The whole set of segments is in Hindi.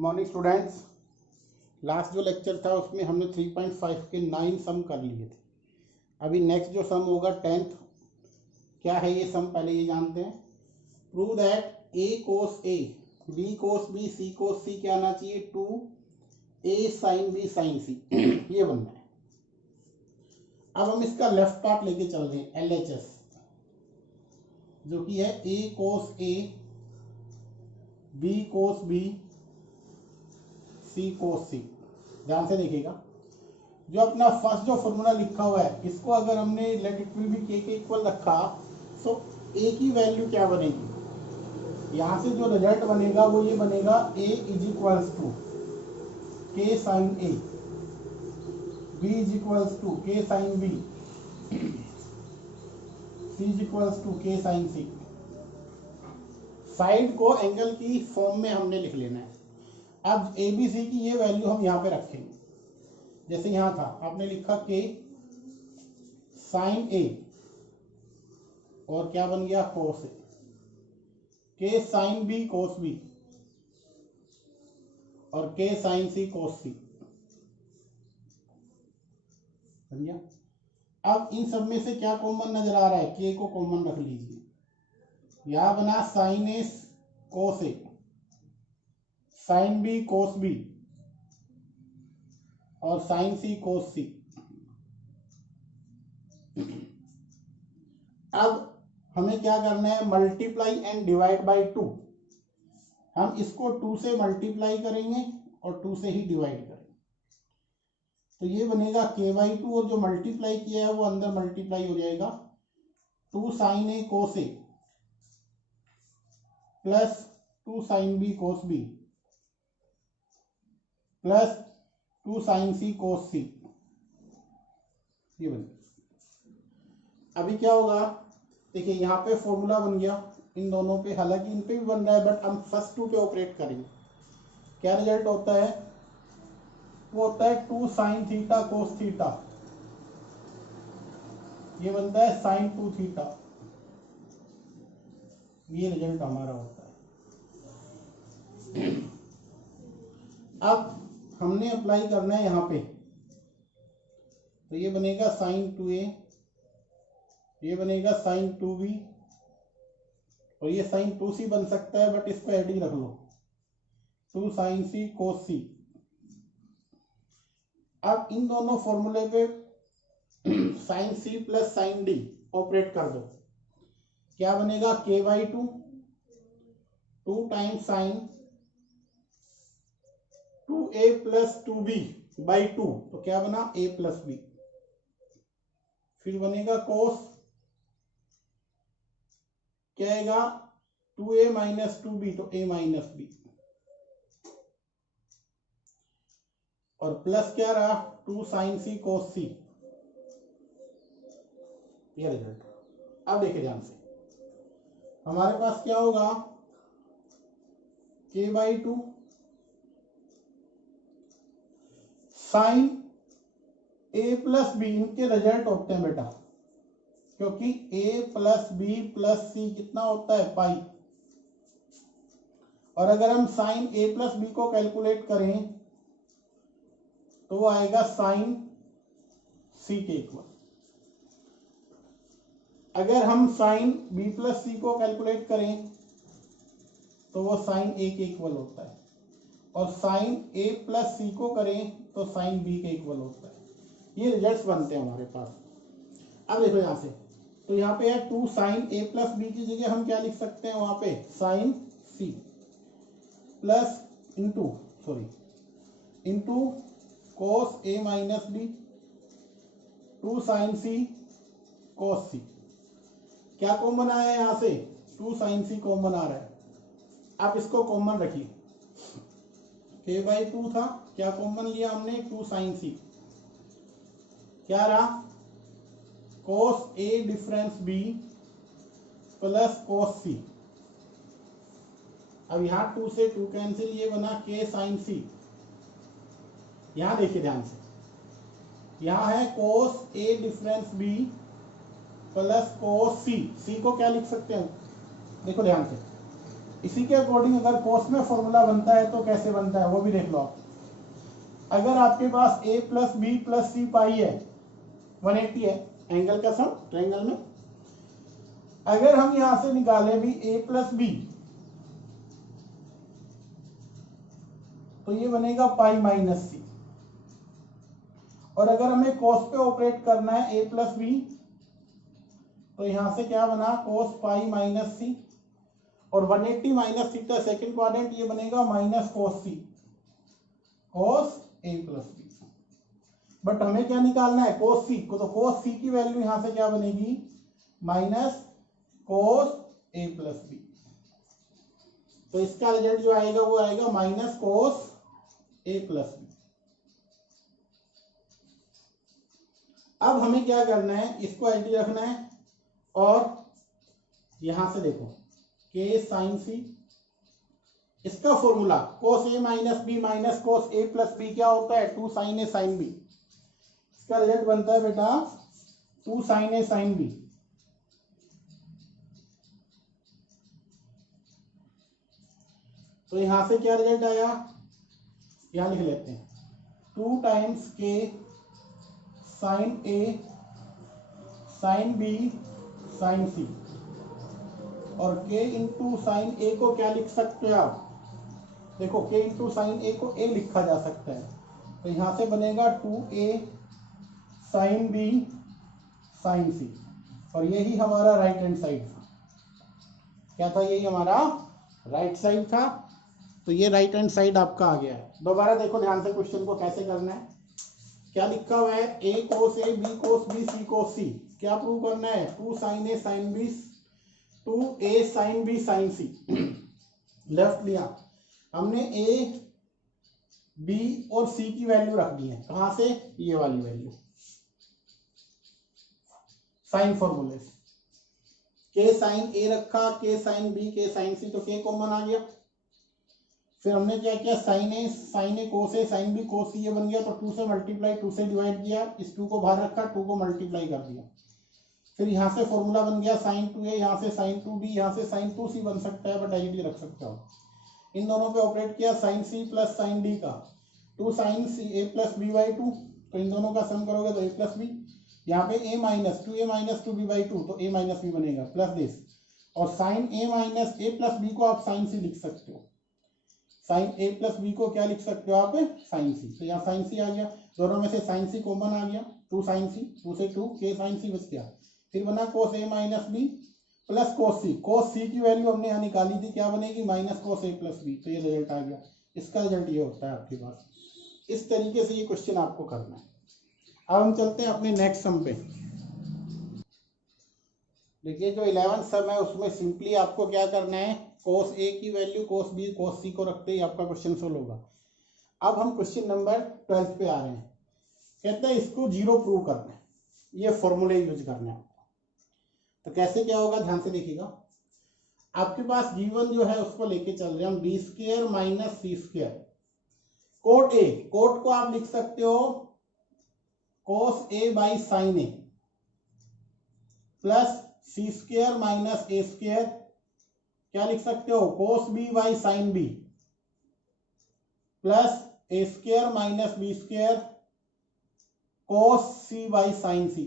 Morning students. लास्ट जो लेक्चर था उसमें हमने 3.5 के 9 सम कर लिए थे। अभी नेक्स्ट जो सम होगा 10th। क्या है ये सम, पहले ये जानते हैं। Prove that a cos a, b cos b, c cos c क्या आना चाहिए 2a sin b sin c ये बनना है। अब हम इसका लेफ्ट पार्ट लेके चल रहे हैं LHS, जो कि है a cos a, b cos b, c cos c। ध्यान से देखिएगा, जो अपना फर्स्ट जो फॉर्मूला लिखा हुआ है इसको अगर हमने late it will B k के इक्वल रखा तो a की वैल्यू क्या बनेगी, यहाँ से जो रिजल्ट बनेगा वो ये बनेगा a is equals to k sine a, b is equals to k sine b, c is equals to k sine c। Side को एंगल की फॉर्म में हमने लिख लेना है। अब ए बी सी की ये वैल्यू हम यहाँ पे रखेंगे। जैसे यहाँ था आपने लिखा k साइन a और क्या बन गया cos a, k sine b cos b और k sine c cos c बन गया। अब इन सब में से क्या कॉमन नजर आ रहा है, k को कॉमन रख लीजिए। यहां बना sine a cos a, sine b cos b और साइन c cos c। अब हमें क्या करना है, मल्टीप्लाई एंड डिवाइड बाय 2। हम इसको 2 से मल्टीप्लाई करेंगे और 2 से ही डिवाइड करेंगे, तो ये बनेगा k/2 और जो मल्टीप्लाई किया है वो अंदर मल्टीप्लाई हो जाएगा 2 sine a cos a plus 2 sine b cos b plus 2 sine c cos c। ये बन गया। अभी क्या होगा, देखिए यहाँ पे फॉर्मूला बन गया इन दोनों पे, हालांकि इन पे भी बन रहा है बट हम फर्स्ट 2 पे ऑपरेट करेंगे। क्या रिजल्ट होता है, वो होता है 2 साइन थीटा कोस थीटा, ये बनता है साइन 2 थीटा। ये रिजल्ट हमारा होता है। अब हमने अप्लाई करना है यहाँ पे, तो ये बनेगा साइन 2a, ये बनेगा साइन 2b और ये साइन 2c बन सकता है बट इसको ऐड ही रख लो 2 साइन c cos c। अब इन दोनों फॉर्मूले पे sine c plus sine d operate कर दो। क्या बनेगा k/2, 2 times sign 2a plus 2b by 2, तो क्या बना a प्लस b। फिर बनेगा कोस, क्या आएगा 2a माइनस 2b, तो a माइनस b और प्लस क्या रहा 2 साइन c कोस c। ये रिजल्ट। अब देखिए ध्यान से, हमारे पास क्या होगा k/2 sine a plus b, इनके रिजल्ट होते हैं बेटा, क्योंकि a plus b plus c कितना होता है पाई। और अगर हम साइन a प्लस b को कैलकुलेट करें तो वो आएगा साइन c के इक्वल। अगर हम साइन b प्लस c को कैलकुलेट करें तो वो साइन a के इक्वल होता है, और साइन a प्लस c को करें तो साइन b के इक्वल होता है। ये रिजल्ट्स बनते हैं हमारे पास। अब देखो यहाँ से, तो यहाँ पे है 2 साइन a प्लस b की जगह हम क्या लिख सकते हैं, वहां पे sine c plus into cos a minus b, 2 sine c cos c। क्या कॉमन आया है यहाँ से, 2 साइन c कॉमन आ रहा है। आप इसको कॉमन रखिए, k/2 था, क्या कॉमन लिया हमने 2 साइन c, क्या रहा कोस a difference b plus cos c। अब यहाँ 2 से 2 कैंसिल, ये बना k साइन c। यहाँ देखिए ध्यान से, यहाँ है कोस a difference b plus cos c। c को क्या लिख सकते हैं, देखो ध्यान से, इसी के अकॉर्डिंग अगर कोस में फॉर्मूला बनता है तो कैसे बनता है वो भी देख लो आप। अगर आपके पास a प्लस बी प्लस सी पाई है 180 है एंगल का सम ट्रायंगल में। अगर हम यहां से निकालें भी a प्लस बी तो ये बनेगा पाई माइनस सी। और अगर हमें कोस पे ऑपरेट करना है a प्लस बी तो यहां से क्या बना कोस पाई माइनस सी और 180 माइनस थीटा सेकेंड क्वाड्रेंट ये बनेगा minus cos C cos a plus B. But हमें क्या निकालना है कोस सी को, तो कोस सी की वैल्यू यहां से क्या बनेगी minus cos a plus B. तो इसका रिजल्ट जो आएगा वो आएगा minus cos a plus B. अब हमें क्या करना है इसको एलटी रखना है और यहां से देखो के साइन सी इसका फॉर्मूला कोस ए माइनस बी माइनस कोस ए प्लस बी क्या होता है 2 साइन ए साइन बी। इसका रिजल्ट बनता है बेटा 2 साइन ए साइन बी। तो यहां से क्या रिजल्ट आया यहां लिख लेते हैं 2 टाइम्स के sign A sine B sine सी और k इंटू साइन ए को क्या लिख सकते हो आप देखो k इंटू साइन ए को a लिखा जा सकता है। तो यहां से बनेगा 2a साइन बी साइन सी और यही हमारा राइट हैंड साइड था। क्या था यही हमारा राइट साइड था। तो ये राइट हैंड साइड आपका आ गया है। दोबारा देखो ध्यान से क्वेश्चन को कैसे करना है। क्या लिखा हुआ है a cos A B cos B C cos C. क्या प्रूव करना है 2 sine A sine B 2a sine B sine C. Left लिया हमने a b और c की वैल्यू रख दी है। कहां से ये वाली वैल्यू साइन फॉर्मूले से के साइन ए रखा के साइन बी के साइन सी तो के कॉमन आ गया। फिर हमने क्या किया sign A cos A sine B cos C ये बन गया। तो 2 से मल्टीप्लाई 2 से डिवाइड किया इस 2 को बाहर रखा 2 को मल्टीप्लाई कर दिया। फिर यहाँ से फॉर्मूला बन गया साइन 2a यहाँ से साइन 2b यहाँ से साइन 2c बन सकता है बट आईडी रख सकता हो। इन दोनों पे ऑपरेट किया sine c plus sine d का 2 sine c a plus b by 2। तो इन दोनों का सम करोगे तो a प्लस बी। यहाँ पे a minus 2a minus 2b by 2 तो a माइनस बी बनेगा प्लस दिस। और sine a minus a plus b को आप साइन c लिख सकते हो। साइन a प्लस b को क्या लिख सकते हो आप साइन c। तो यहाँ साइन c आ गया दोनों में से साइन c कॉमन आ गया 2 साइन c 2 से 2 के साइन c बच गया। फिर बना कोस ए माइनस बी प्लस कोस सी की वैल्यू हमने यहाँ निकाली थी क्या बनेगी माइनस कोस ए प्लस बी। तो ये रिजल्ट आ गया। इसका रिजल्ट ये होता है आपके पास। इस तरीके से ये क्वेश्चन आपको करना है। अब हम चलते हैं अपने नेक्स्ट सम पे। देखिए जो 11th सम है उसमें सिंपली आपको क्या करना है कोस ए की वैल्यू कोस बी कोस सी को रखते ही आपका क्वेश्चन सोल्व होगा। अब हम क्वेश्चन नंबर 12 पे आ रहे हैं। कहते हैं इसको जीरो प्रूव करना है ये फॉर्मूले यूज करना है। तो कैसे क्या होगा ध्यान से देखिएगा। आपके पास g1 जो है उसको लेके चल रहे हैं हम B square minus C square cot A. Cot को आप लिख सकते हो cos A by sine A plus C square minus A square क्या लिख सकते हो cos B by sine B plus A square minus B square cos C by sine C.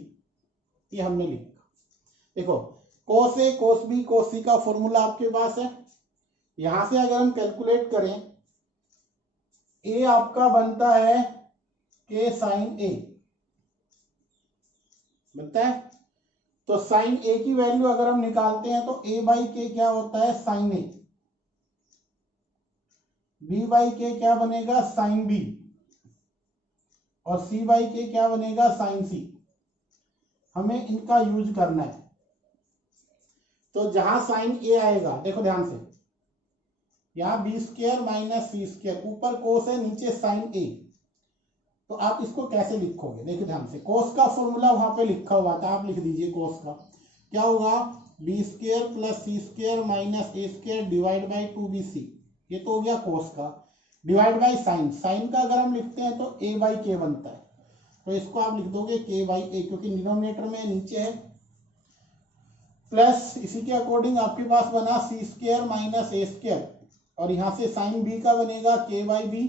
ये हमने लिखा। देखो कोस ए कोस बी कोस सी का फॉर्मूला आपके पास है। यहां से अगर हम कैलकुलेट करें ए आपका बनता है के साइन ए बनता है। तो साइन ए की वैल्यू अगर हम निकालते हैं तो ए बाई के क्या होता है साइन ए। बी बाई के क्या बनेगा साइन बी और सी बाई के क्या बनेगा साइन सी। हमें इनका यूज करना है। तो जहां साइन ए आएगा देखो ध्यान से यहां B square minus C square ऊपर कोस है नीचे साइन ए। तो आप इसको कैसे लिखोगे देखो ध्यान से। कोस का फॉर्मूला वहां पे लिखा हुआ था आप लिख दीजिए कोस का क्या होगा B square plus C square minus A square divide by 2bc। ये तो हो गया कोस का डिवाइड बाई साइन। साइन का अगर हम लिखते हैं तो ए बाई के बनता है। तो इसको आप लिख दोगे के बाई ए क्योंकि डिनोमिनेटर में नीचे है प्लस इसी के अकॉर्डिंग आपके पास बना C square minus A square, और यहां से साइन बी का बनेगा के बाई बी,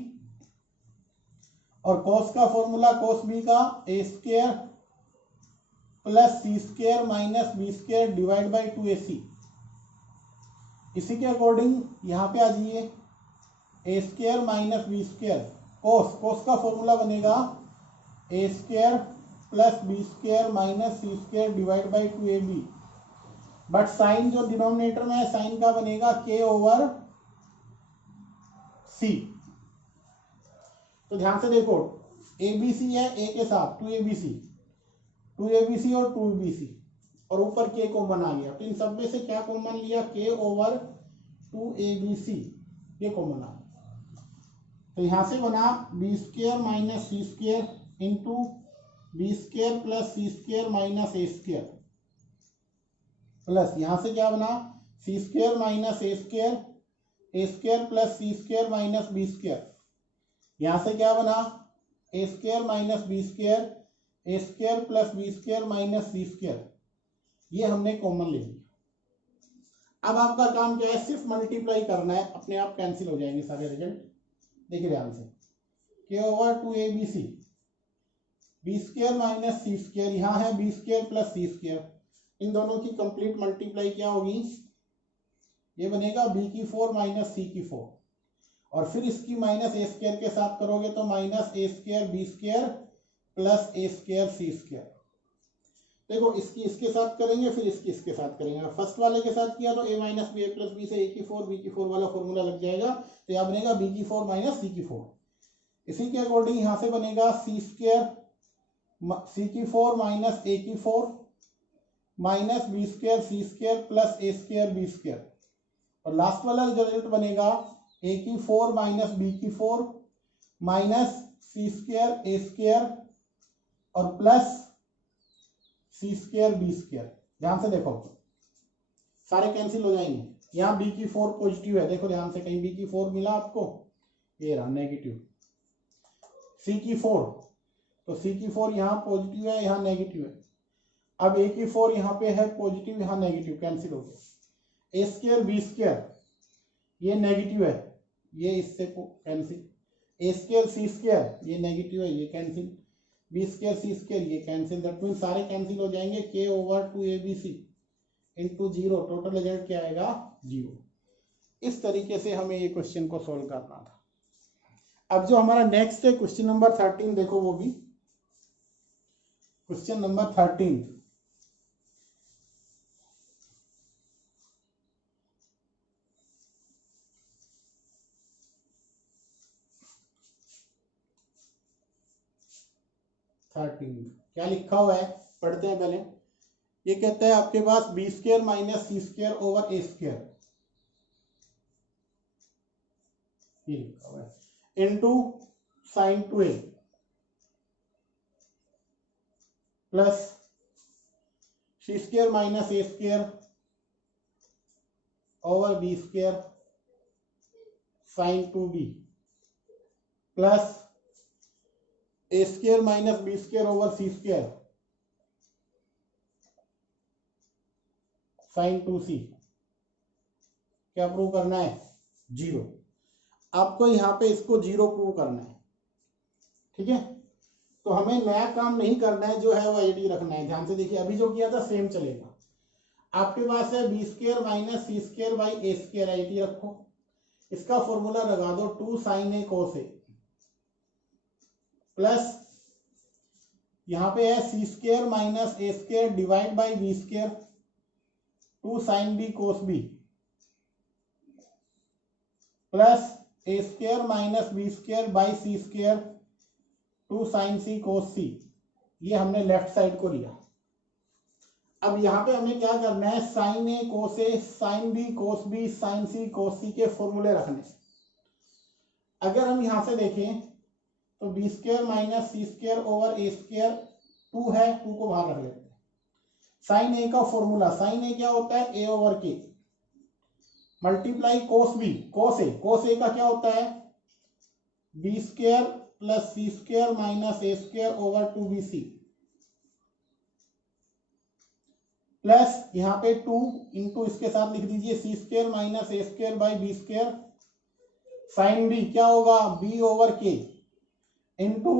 और कॉस का फॉर्मूला कॉस बी का A square plus C square minus B square divide by 2ac। इसी के अकॉर्डिंग यहाँ पे आ जाइए, A square minus B square, cos का फॉर्मूला बनेगा A square plus B square minus C square divide by 2ab, but sine जो डिनोमिनेटर में है साइन का बनेगा के ओवर सी। तो ध्यान से देखो, ए बी सी है ए के साथ 2abc और 2bc, और ऊपर के कॉमन आ गया, तो इन सब में से क्या कॉमन लिया, के ओवर 2abc, ये कॉमन आ गया। तो यहां से बना B square minus C square into B square plus C square minus A square, plus यहां से क्या बना C square minus A square plus C square minus B square, यहां से क्या बना A square minus B square, A square plus B square minus C square, ये हमने कॉमन ले लिया। अब आपका काम क्या है, सिर्फ मल्टीप्लाई करना है, अपने आप कैंसिल हो जाएंगे सारे रिजल्ट। देखिए ध्यान से, K over 2abc, B square minus C square, यहाँ है B square plus C square, इन दोनों की कंप्लीट मल्टीप्लाई क्या होगी, ये बनेगा बी की 4 माइनस सी की 4, और फिर इसकी माइनस ए स्क्वायर के साथ करोगे तो minus A square B square plus A square C square. देखो इसकी इसके साथ करेंगे, फिर इसकी इसके साथ करेंगे, फर्स्ट वाले के साथ किया तो ए माइनस बी ए प्लस बी से ए की 4 बी की 4 वाला फॉर्मूला लग जाएगा, तो यहाँ बनेगा बी की 4 माइनस सी की 4। इसी के अकॉर्डिंग यहाँ से बनेगा सी स्क्वायर सी की 4 माइनस ए की 4 minus B square C square plus A square B square, और लास्ट वाला रिजल्ट बनेगा ए की 4 माइनस बी की 4 minus C square A square और plus C square B square. ध्यान से देखो सारे कैंसिल हो जाएंगे, यहाँ बी की 4 पॉजिटिव है, देखो ध्यान से, कहीं बी की 4 मिला आपको, ये रहा नेगेटिव, सी की 4, तो सी की 4 यहाँ पॉजिटिव है, यहाँ नेगेटिव है, अब ए की 4 यहाँ पे है पॉजिटिव, यहाँ नेगेटिव, कैंसिल हो गया। ए स्क्वायर बी स्क्वायर, ये नेगेटिव है, ये इससे कैंसिल, ए स्क्वायर सी स्क्वायर, ये नेगेटिव है, ये cancel, B square C square, ये कैंसिल, दैट मीन सारे कैंसिल हो जाएंगे, के over 2abc into 0, total result क्या आएगा 0। इस तरीके से हमें ये क्वेश्चन को सॉल्व करना था। अब जो हमारा नेक्स्ट है क्वेश्चन नंबर 13, देखो वो भी क्वेश्चन नंबर 13, क्या लिखा हुआ है, पढ़ते हैं पहले। ये कहता है आपके पास B square minus C square over A square, ये लिखा हुआ है, into sine 2a plus C square minus A square over B square sine 2b plus A square minus B square over C square sine 2c। क्या प्रूव करना है, 0। आपको यहाँ पे इसको 0 प्रूव करना है, ठीक है। तो हमें नया काम नहीं करना है, जो है वो आईडी रखना है। ध्यान से देखिए, अभी जो किया था सेम चलेगा। आपके पास है B square minus C square by A square, ID रखो, इसका फॉर्मूला लगा दो 2 sine A cos A, plus यहाँ पे है C square minus A square divide by B square 2 sine B cos B plus A square minus B square by C square 2 sine C cos C. ये हमने लेफ्ट साइड को लिया। अब यहाँ पे हमें क्या करना है, sine A cos A, sine B cos B, sine C cos C के फॉर्मूले रखने। अगर हम यहाँ से देखें तो B square minus C square over A square 2 है, 2 को बाहर रख लेते हैं। साइन ए का फॉर्मूला, साइन ए क्या होता है, A over K multiply cos B, cos A का क्या होता है, B square plus C square minus A square over 2bc plus यहाँ पे 2 इंटू इसके साथ लिख दीजिए C square minus A square by B square, sine B क्या होगा B over K into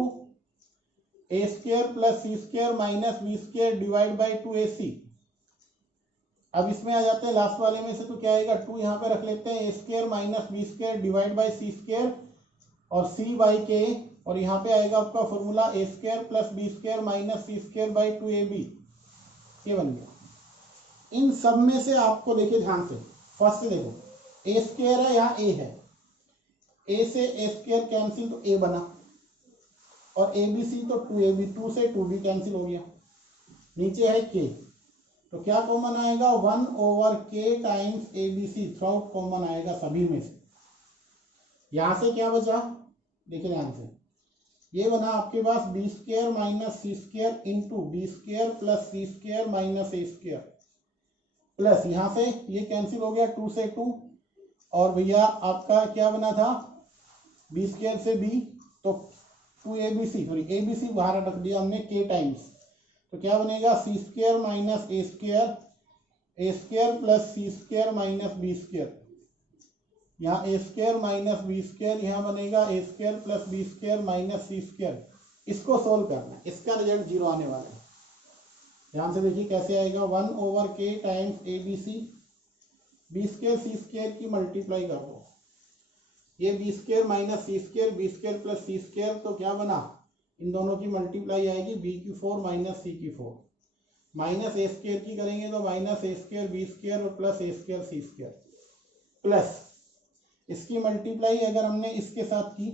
A square plus C square minus B square divide by 2ac। अब इसमें आ जाते हैं लास्ट वाले में से, तो क्या आएगा 2 यहाँ पे रख लेते हैं, A square minus B square divide by C square और सी बाई के, और यहाँ पे आएगा आपका formula A square plus B square minus C square by 2ab। ये बन गया। इन सब में से आपको देखिए ध्यान से, फर्स्ट देखो ए स्क्वायर है, यहाँ ए है, ए से ए स्क्वायर कैंसिल तो ए बना, और ए बी सी तो 2ab, 2 से 2b कैंसिल हो गया, नीचे है के, तो क्या कॉमन आएगा 1 over K times A B C, through common आएगा सभी में से। यहां से क्या बचा देखिए ध्यान से, ये बना आपके पास B square minus C square into B square plus C square minus A square, plus यहां से ये कैंसिल हो गया 2 से 2, और भैया आपका क्या बना था बी स्क्वायर से बी, तो 2abc, सॉरी abc बाहर रख दिया हमने के टाइम्स, तो क्या बनेगा C square minus A square plus C square minus B square, यहाँ A square minus B square, यहाँ बनेगा A square plus B square minus C square. इसको सोल्व करना है, इसका रिजल्ट 0 आने वाला है। ध्यान से देखिए कैसे आएगा 1 over K times A B C, B square C square की मल्टीप्लाई कर दो, ये B square minus C square, B square plus C square, तो क्या बना इन दोनों की मल्टीप्लाई आएगी बी की 4 माइनस सी की 4, माइनस ए स्क्वायर की करेंगे तो minus A square B square और plus A square C square, plus इसकी मल्टीप्लाई अगर हमने इसके साथ की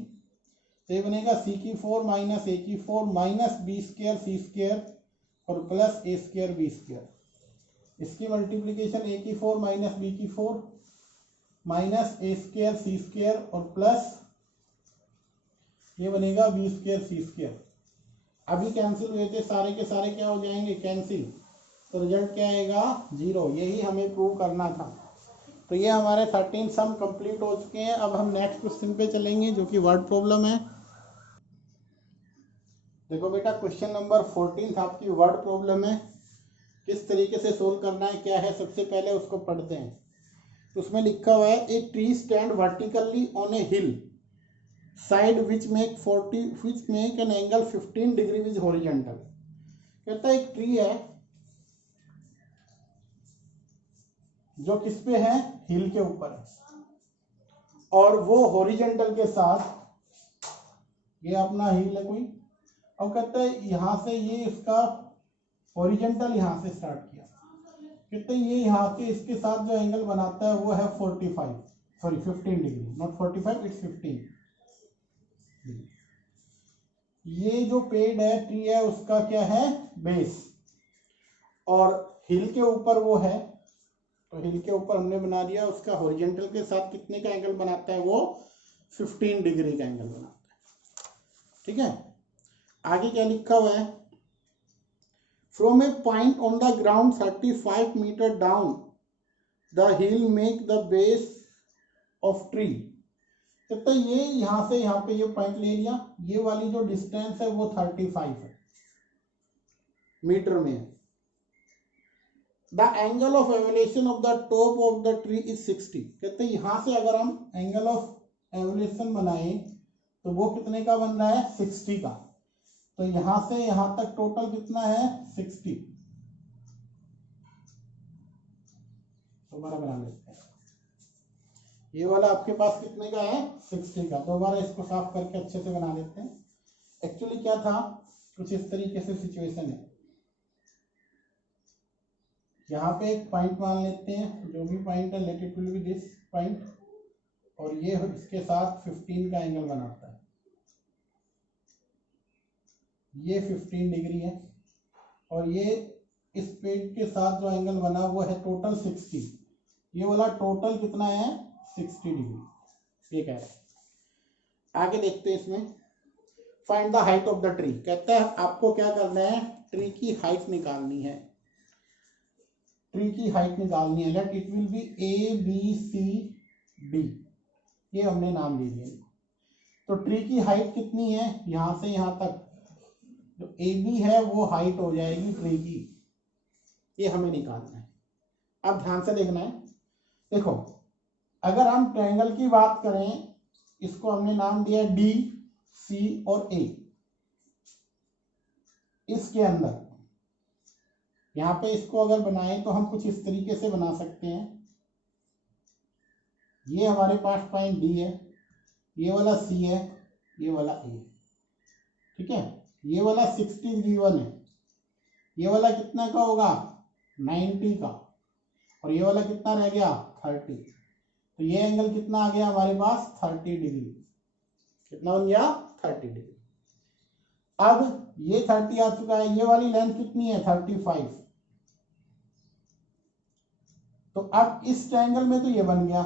तो ये बनेगा सी की 4 माइनस ए की 4 minus B square C square और plus A square B square, इसकी मल्टीप्लीकेशन ए की 4 माइनस बी की 4 minus A square C square और प्लस ये बनेगा बी स्क्वायर सी स्क्वायर। अभी कैंसिल हुए थे सारे के सारे, क्या हो जाएंगे कैंसिल, तो रिजल्ट क्या आएगा 0। यही हमें प्रूव करना था। तो ये हमारे 13 सम कंप्लीट हो चुके हैं। अब हम नेक्स्ट क्वेश्चन पे चलेंगे जो कि वर्ड प्रॉब्लम है। देखो बेटा क्वेश्चन नंबर 14 आपकी वर्ड प्रॉब्लम है, किस तरीके से सोल्व करना है क्या है, सबसे पहले उसको पढ़ते हैं। तो उसमें लिखा हुआ है a tree stand vertically on A hill side which make an angle 15 degree which horizontal. कहता है एक ट्री है जो किस पे है, हिल के ऊपर है, और वो हॉरिजॉन्टल के साथ, ये अपना हिल है कोई, और कहता है यहां से ये इसका हॉरिजॉन्टल यहां से स्टार्ट किया, कहते हैं ये यहाँ के इसके साथ जो एंगल बनाता है वो है 15 डिग्री, नॉट 45, इट्स 15। ये जो पेड़ है ट्री है उसका क्या है बेस, और हिल के ऊपर वो है, तो हिल के ऊपर हमने बना दिया, उसका हॉरिजॉन्टल के साथ कितने का एंगल बनाता है वो 15 डिग्री का एंगल बनाता है। ठीक है, आगे क्या लिखा हुआ है, from A point on the ground 35 meter down the hill make the base of tree. तो ये यहां से यहां पे ये पॉइंट ले लिया, ये वाली जो डिस्टेंस है वो 35 है मीटर में है। The angle of evolution of the top of the tree is 60। कहते हैं यहां से अगर हम एंगल ऑफ एवोल्यूशन बनाए तो वो कितने का बन रहा है 60 का, तो यहां से यहां तक टोटल कितना है 60। दोबारा बना लेते हैं, ये वाला आपके पास कितने का है 60 का। दोबारा इसको साफ करके अच्छे से बना लेते हैं। एक्चुअली क्या था, कुछ इस तरीके से सिचुएशन है, यहाँ पे एक पॉइंट मान लेते हैं, जो भी पॉइंट है let it will B this point, और ये इसके साथ 15 का एंगल बनाता है, ये 15 डिग्री है, और ये इस पेड़ के साथ जो एंगल बना वो है टोटल 60। ये वाला टोटल कितना है 60 डिग्री, ये कह रहे हैं। आगे देखते हैं इसमें, find the height of the tree. कहता है आपको क्या करना है, ट्री की हाइट निकालनी है, ट्री की हाइट निकालनी है। Let it will be A B C D, ये हमने नाम दे दिए। तो ट्री की हाइट कितनी है, यहां से यहां तक जो ए बी है वो हाइट हो जाएगी ट्री की, ये हमें निकालना है। अब ध्यान से देखना है, देखो अगर हम ट्रायंगल की बात करें, इसको हमने नाम दिया डी सी और ए। इसके अंदर यहाँ पे इसको अगर बनाएं तो हम कुछ इस तरीके से बना सकते हैं। ये हमारे पास पॉइंट डी है, ये वाला सी है, ये वाला ए, ठीक है। ये वाला 60 गिवन है, ये वाला कितना का होगा 90 का, और ये वाला कितना रह गया 30। तो ये एंगल कितना आ गया हमारे पास 30 डिग्री। कितना बन गया 30 डिग्री। अब ये 30 आ चुका है, ये वाली लेंथ कितनी है 35। तो अब इस ट्रायंगल में तो ये बन गया।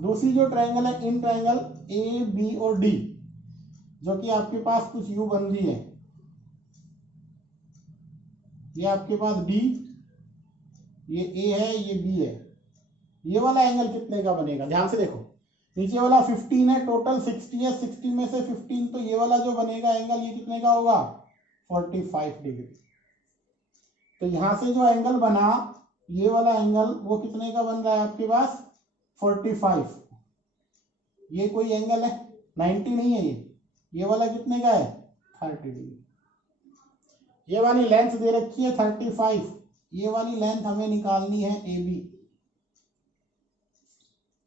दूसरी जो ट्रायंगल है, इन ट्रायंगल ए बी और डी, जो कि आपके पास कुछ यू बन रही है, ये आपके पास डी, ये ए है, ये बी है। ये वाला एंगल कितने का बनेगा, ध्यान से देखो। नीचे वाला 15 है, टोटल 60 है, 60 में से 15, तो ये वाला जो बनेगा एंगल ये कितने का होगा 45 डिग्री। तो यहां से जो एंगल बना, ये वाला एंगल वो कितने का बन रहा है आपके पास 45। ये कोई एंगल है 90 नहीं है, ये वाला कितने का है 30 डिग्री। ये वाली लेंथ दे रखी है 35, ये वाली लेंथ हमें निकालनी है ए बी।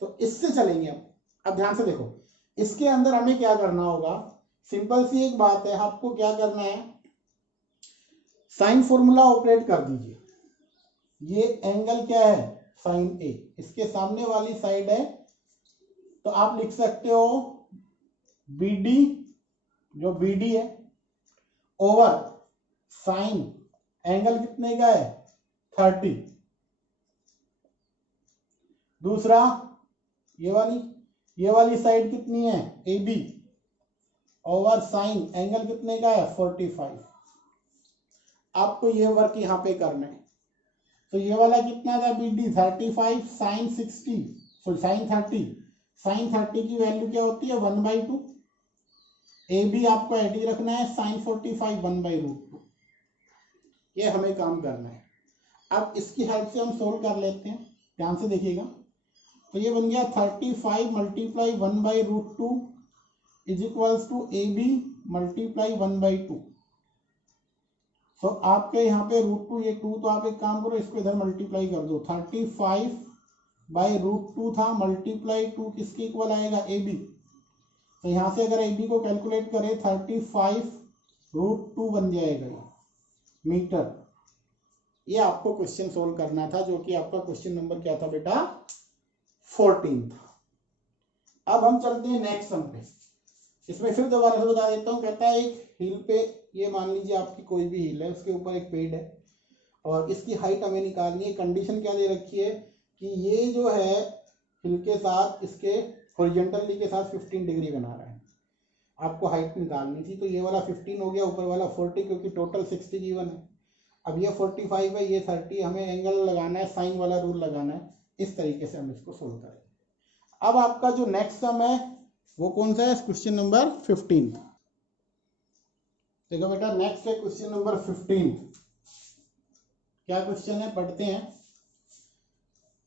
तो इससे चलेंगे अब ध्यान से देखो, इसके अंदर हमें क्या करना होगा, सिंपल सी एक बात है, आपको क्या करना है, साइन फॉर्मूला ऑपरेट कर दीजिए। ये एंगल क्या है साइन ए, इसके सामने वाली साइड है, तो आप लिख सकते हो बी डी, जो बी डी है, ओवर साइन एंगल कितने का है 30। दूसरा ये वाली साइड कितनी है A B, over sine angle कितने का है 45। आपको ये वर्क यहाँ पे करना है। तो ये वाला कितना था B D 35 sine 60, sorry sine 30, sine 30 की वैल्यू क्या होती है 1/2। ए बी आपको एडी रखना है, साइन 45 1/√2। ये हमें काम करना है। अब इसकी हेल्प से हम सोल्व कर लेते हैं, ध्यान से देखिएगा। तो ये बन गया 35 multiply 1/√2 is equals to A B multiply 1/2। तो आपके यहाँ पे √2 ये 2, तो आप एक काम करो इसको इधर मल्टीप्लाई कर दो। 35/√2 था, मल्टीप्लाई 2 किसके इक्वल आएगा ए बी। तो यहाँ से अगर ए बी को कैलकुलेट करें 35√2 बन जाएगा मीटर। ये आपको क्वेश्चन सोल्व करना था, जो कि आपका क्वेश्चन नंबर क्या था बेटा 14 था। अब हम चलते हैं नेक्स्ट सम पे। इसमें फिर दोबारा से बता देता हूँ, कहता है एक हिल पे, ये मान लीजिए आपकी कोई भी हिल है, उसके ऊपर एक पेड़ है और इसकी हाइट हमें निकालनी है। कंडीशन क्या दे रखी है कि ये जो है हिल के साथ इसके हॉरिजॉन्टली के साथ 15 डिग्री बना रहा है, आपको हाइट निकालनी थी। तो ये वाला 15 हो गया, ऊपर वाला 40, क्योंकि टोटल 60 गिवन है। अब ये 45 है, ये 30, हमें एंगल लगाना है, साइन वाला रूल लगाना है। इस तरीके से हम इसको सोल्व करेंगे। अब आपका जो नेक्स्ट सम है वो कौन सा है, क्वेश्चन नंबर 15। देखो बेटा नेक्स्ट है क्वेश्चन नंबर 15। क्या क्वेश्चन है पढ़ते हैं।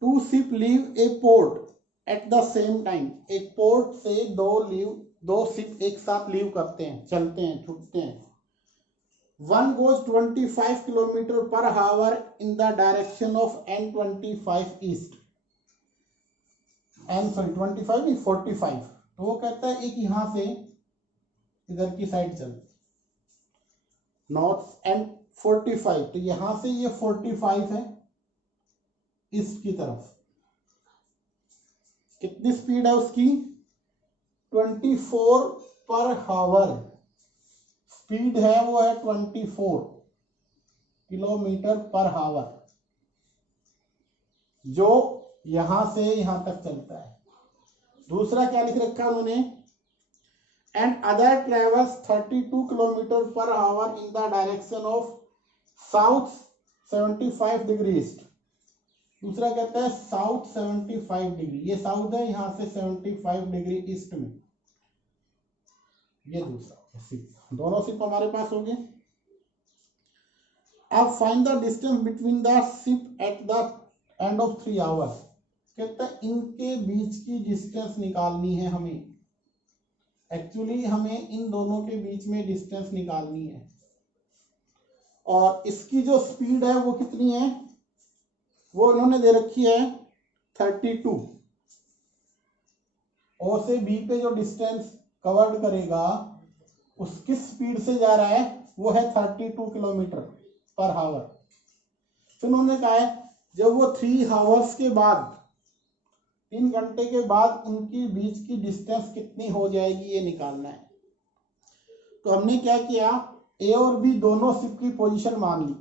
2 ship leave A port at the same time. एक पोर्ट से दो शिप एक साथ लीव करते हैं, चलते हैं, छूटते हैं। One goes 25 kilometre per hour in the direction of N25 east. 25 नहीं 45। तो वो कहता है एक यहां से इधर की साइड चल नॉर्थ एंड 45, तो यहां से ये 45 है ईस्ट की तरफ। कितनी स्पीड है उसकी 24 पर आवर स्पीड है, वो है 24 किलोमीटर पर आवर, जो यहां से यहां तक चलता है। दूसरा क्या लिख रखा है उन्होंने, and other travels 32 kilometre per hour in the direction of south 75 degree east. दूसरा कहता है साउथ 75 डिग्री, ये साउथ है, यहां से 75 डिग्री ईस्ट में। ये दूसरा सिप, दोनों सिप हमारे पास हो गए। अब find the distance between the ship at the end of 3 hours. कहते हैं इनके बीच की डिस्टेंस निकालनी है हमें। एक्चुअली हमें इन दोनों के बीच में डिस्टेंस निकालनी है, और इसकी जो स्पीड है वो कितनी है, वो इन्होंने दे रखी है 32। ओ से बी पे जो डिस्टेंस कवर्ड करेगा उस किस स्पीड से जा रहा है, वो है 32 किलोमीटर पर आवर। तो उन्होंने कहा है जब वो 3 आवर्स के बाद, 3 घंटे के बाद उनकी बीच की डिस्टेंस कितनी हो जाएगी ये निकालना है। तो हमने क्या किया, ए और बी दोनों शिप की पोजीशन मान ली।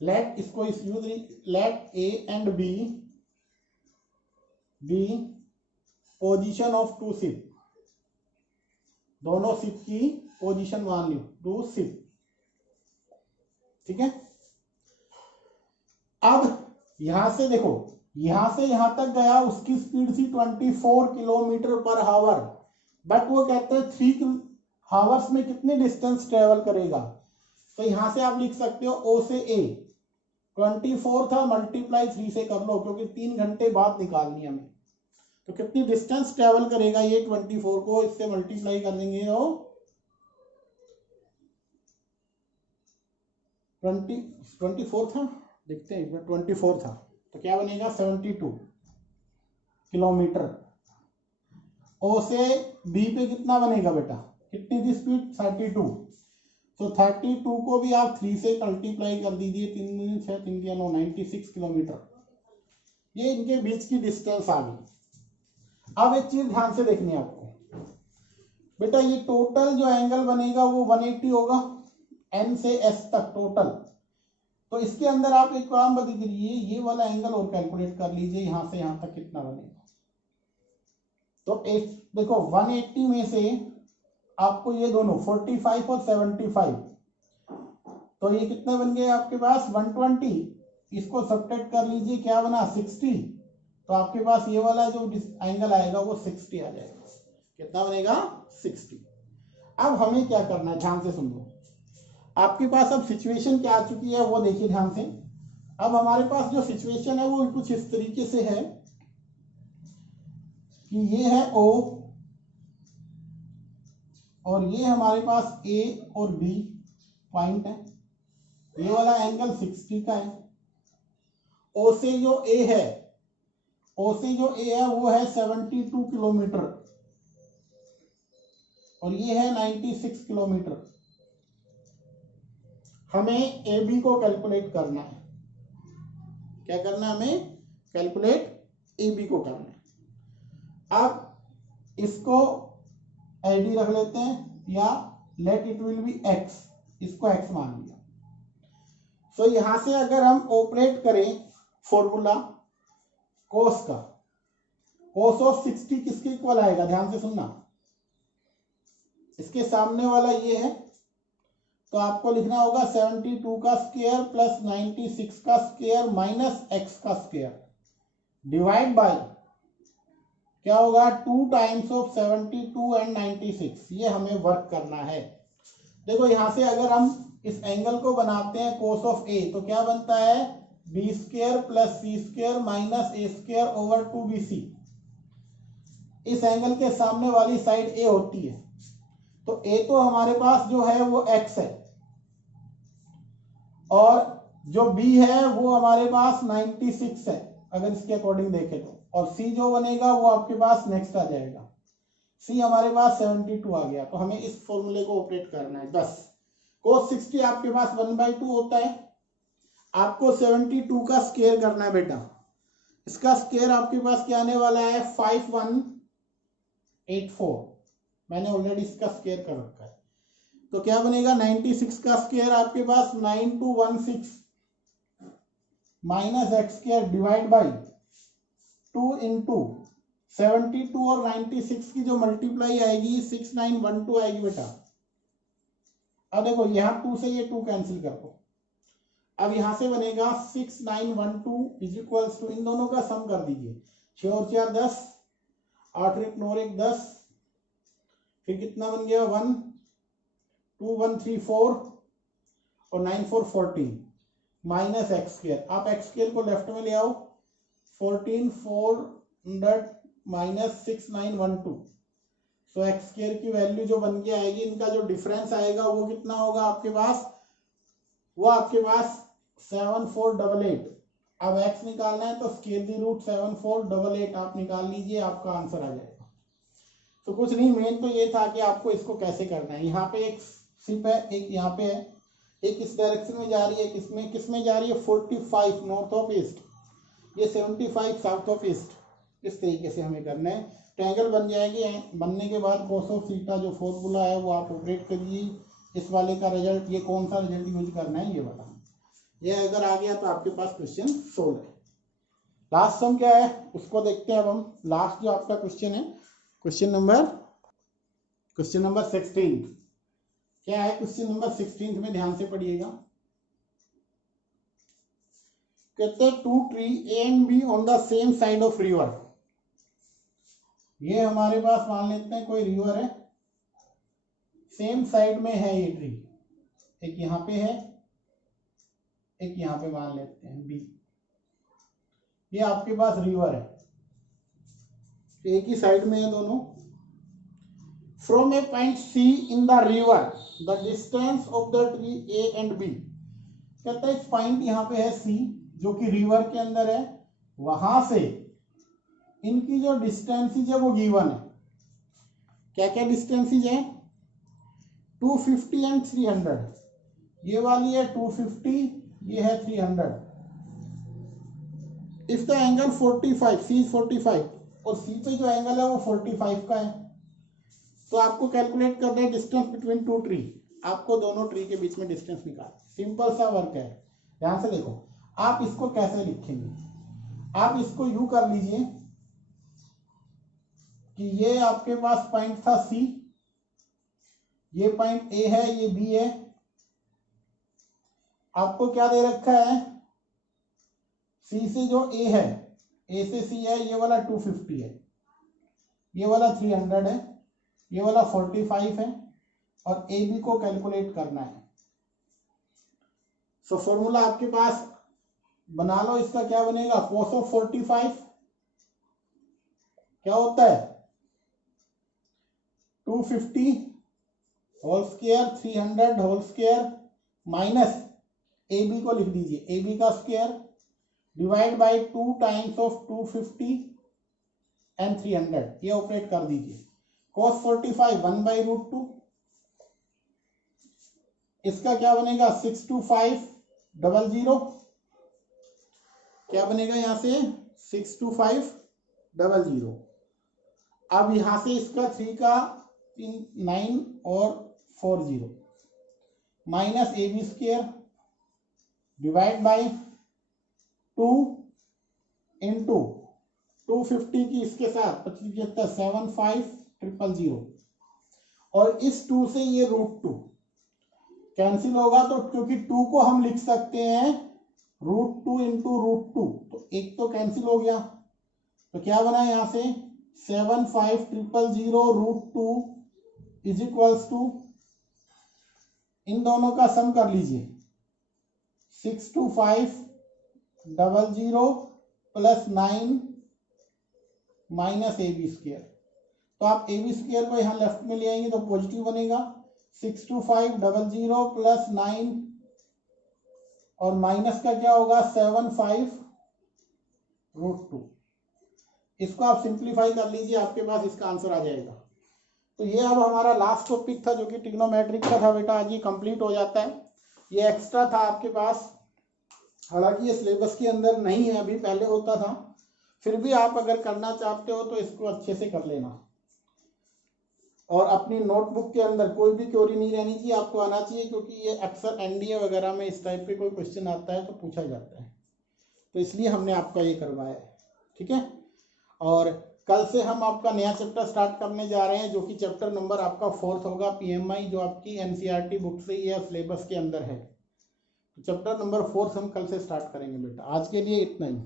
लेट इसको इस use, let A and B B position of 2 ship, दोनों शिप की पोजीशन मान ली 2 शिप। ठीक है। अब यहां से देखो, यहां से यहां तक गया, उसकी स्पीड थी 24 किलोमीटर पर आवर, बट वो कहते हैं 3 आवर्स में कितनी डिस्टेंस ट्रेवल करेगा। तो यहां से आप लिख सकते हो ओ से ए 24 था, मल्टीप्लाई 3 से कर लो, क्योंकि 3 घंटे बाद निकालनी है हमें। तो कितनी डिस्टेंस ट्रेवल करेगा ये, 24 को इससे मल्टीप्लाई कर देंगे तो 24 था, देखते हैं 24 था, तो क्या बनेगा 72 किलोमीटर। ओ से बी पे कितना बनेगा बेटा, कितनी थी स्पीड 32। तो 32 को भी आप 3 से मल्टीप्लाई कर दीजिए, 3 6 3 9 96 किलोमीटर। ये इनके बीच की डिस्टेंस आ गई। अब एक चीज ध्यान से देखनी है आपको बेटा, ये टोटल जो एंगल बनेगा वो 180 होगा, एन से एस तक टोटल। तो इसके अंदर आप एक काम बता करिए, ये वाला एंगल और कैलकुलेट कर लीजिए, यहां से यहां तक कितना बनेगा। तो एक देखो 180 में से आपको ये दोनों 45 और 75, तो ये कितने बन गए आपके पास 120। इसको सब्ट्रैक्ट कर लीजिए, क्या बना 60। तो आपके पास ये वाला जो एंगल आएगा वो 60 आ जाएगा। कितना बनेगा 60। अब हमें क्या करना है, ध्यान से सुन लो। आपके पास अब सिचुएशन क्या आ चुकी है वो देखिए ध्यान से। अब हमारे पास जो सिचुएशन है वो कुछ इस तरीके से है कि ये है ओ, और ये हमारे पास ए और बी पॉइंट है। ये वाला एंगल 60 का है। ओ से जो ए है, ओ से जो ए है वो है 72 किलोमीटर, और ये है 96 किलोमीटर। हमें ए बी को कैलकुलेट करना है। क्या करना है हमें, कैलकुलेट ए बी को करना है। अब इसको आईडी रख लेते हैं, या late it will B x, इसको एक्स मान लिया। सो यहां से अगर हम ऑपरेट करें फॉर्मूला कोस का, कोस ऑफ 60 किसके इक्वल आएगा, ध्यान से सुनना। इसके सामने वाला ये है, तो आपको लिखना होगा 72 का स्क्वायर प्लस 96 का स्क्वायर माइनस एक्स का स्क्वायर डिवाइड बाय क्या होगा 2 टाइम्स ऑफ 72 एंड 96। ये हमें वर्क करना है। देखो यहां से अगर हम इस एंगल को बनाते हैं कोस ऑफ ए, तो क्या बनता है B square plus C square minus A square over 2bc। इस एंगल के सामने वाली साइड ए होती है, तो ए तो हमारे पास जो है वो एक्स है, और जो बी है वो हमारे पास 96 है अगर इसके अकॉर्डिंग देखें तो, और सी जो बनेगा वो आपके पास नेक्स्ट आ जाएगा। सी हमारे पास 72 आ गया। तो हमें इस फॉर्मूले को ऑपरेट करना है। 10 cos 60 आपके पास 1/2 होता है। आपको 72 का स्क्वायर करना है बेटा। इसका स्क्वायर आपके पास क्या आने वाला है 5184। मैंने ऑलरेडी इसका स्क्वायर कर रखा है। तो क्या बनेगा 96 का स्क्वायर आपके पास 9216 minus x square divide by 2 into 72 और 96 की जो मल्टीप्लाई आएगी 6912 आएगी बेटा। अब देखो यहाँ 2 से ये 2 कैंसिल कर दो। अब यहां से बनेगा 6912 इज इक्वल्स टू, इन दोनों का सम कर दीजिए, 6 और 4 10, 8 और 1 9 और 1 10, फिर कितना बन गया 1 2 1 3 4, और 9 4 14 माइनस एक्स स्क्र। आप एक्स स्क्र को लेफ्ट में ले आओ, 14 400 माइनस 6912। सो एक्स स्क्र की वैल्यू जो बन के आएगी, इनका जो डिफरेंस आएगा वो कितना होगा आपके पास, वो आपके पास 7488। अब x निकालना है तो स्क्वायर दी रूट 7488 आप निकाल लीजिए, आपका आंसर आ जाएगा। तो कुछ नहीं, मेन तो ये था कि आपको इसको कैसे करना है। यहाँ पे एक सिप है, एक यहाँ पे है, एक इस डायरेक्शन में जा रही है, किसमें जा रही है 45 नॉर्थ ऑफ ईस्ट, ये 75 साउथ ऑफ ईस्ट। इस तरीके से हमें करना है। ट्रायंगल बन जाएगी, बनने के बाद cos ऑफ थीटा जो फॉर्मूला है वो आप ऑपरेट करिए। इस वाले का रिजल्ट, ये कौन सा रिजल्ट यूज करना है ये वाला, ये अगर आ गया तो आपके पास क्वेश्चन सोल्व है। लास्ट सम क्या है उसको देखते हैं अब हम। लास्ट जो आपका क्वेश्चन है, क्वेश्चन नंबर 16 क्या है। क्वेश्चन नंबर 16 में ध्यान से पढ़िएगा। कहते हैं 2 tree A and be on the same side of river. ये हमारे पास मान लेते हैं कोई रिवर है, सेम साइड में है ये ट्री, एक यहाँ पे है, एक यहाँ पे मान लेते हैं बी। ये आपके पास रिवर है, एक ही साइड में है दोनों। From A point C in the river the distance of the tree A and B. कहता है इस पॉइंट यहाँ पे है सी जो कि रिवर के अंदर है, वहां से इनकी जो डिस्टेंसेज है वो गिवन है। क्या क्या डिस्टेंसेज है, 250 एंड 300। ये वाली है 250, ये है 300। इफ द एंगल 45, सी 45 और सी पे जो एंगल है वो 45 का है, तो आपको कैलकुलेट करना है डिस्टेंस बिटवीन टू ट्री। आपको दोनों ट्री के बीच में डिस्टेंस निकाल, सिंपल सा वर्क है। ध्यान से देखो, आप इसको कैसे लिखेंगे, आप इसको यू कर लीजिए कि ये आपके पास पॉइंट था सी, ये पॉइंट ए है, ये बी है। आपको क्या दे रखा है, सी से जो ए है, ए से सी है, ये वाला 250 है, ये वाला 300 है, ये वाला 45 है, और ए बी को कैलकुलेट करना है। सो फॉर्मूला आपके पास बना लो, इसका क्या बनेगा, cos ऑफ 45 क्या होता है 250 whole square 300 whole square minus A B को लिख दीजिए, ए बी का square divide by 2 times of 250 and 300, ये ऑपरेट कर दीजिए। cos 45 1/√2, इसका क्या बनेगा 62500, क्या बनेगा यहां से 62500। अब यहां से इसका 3 का 9 और 40 minus A B square divide by 2 into 250 की इसके साथ 25 75000, और इस 2 से ये √2 कैंसिल होगा, तो क्योंकि 2 को हम लिख सकते हैं √2 इंटू √2, तो एक तो कैंसिल हो गया, तो क्या बना यहां से 75000 √2 इज इक्वल्स टू, इन दोनों का सम कर लीजिए 62500 plus 9 minus A B square. तो आप ए बी स्क्वायर को यहाँ लेफ्ट में ले आएंगे तो पॉजिटिव बनेगा, 62500 प्लस 9 और माइनस का क्या होगा 75√2। इसको आप सिंप्लीफाई कर लीजिए, आपके पास इसका आंसर आ जाएगा। तो ये अब हमारा लास्ट टॉपिक था जो कि ट्रिग्नोमेट्रिक का था बेटा, आज ये कंप्लीट हो जाता है। ये एक्स्ट्रा था आपके पास, हालांकि ये सिलेबस के अंदर नहीं है अभी, पहले होता था, फिर भी आप अगर करना चाहते हो तो इसको अच्छे से कर लेना। और अपनी नोटबुक के अंदर कोई भी क्वेरी नहीं रहनी चाहिए, आपको आना चाहिए, क्योंकि ये अक्सर एनडीए वगैरह में इस टाइप पे कोई क्वेश्चन आता है तो पूछा जाता है, तो इसलिए हमने आपका ये करवाया है। ठीक है, और कल से हम आपका नया चैप्टर स्टार्ट करने जा रहे हैं, जो कि चैप्टर नंबर आपका 4 होगा, पीएमआई, जो आपकी एनसीईआरटी बुक से ही है, सिलेबस के अंदर है। तो चैप्टर नंबर 4 हम कल से स्टार्ट करेंगे बेटा। आज के लिए इतना ही।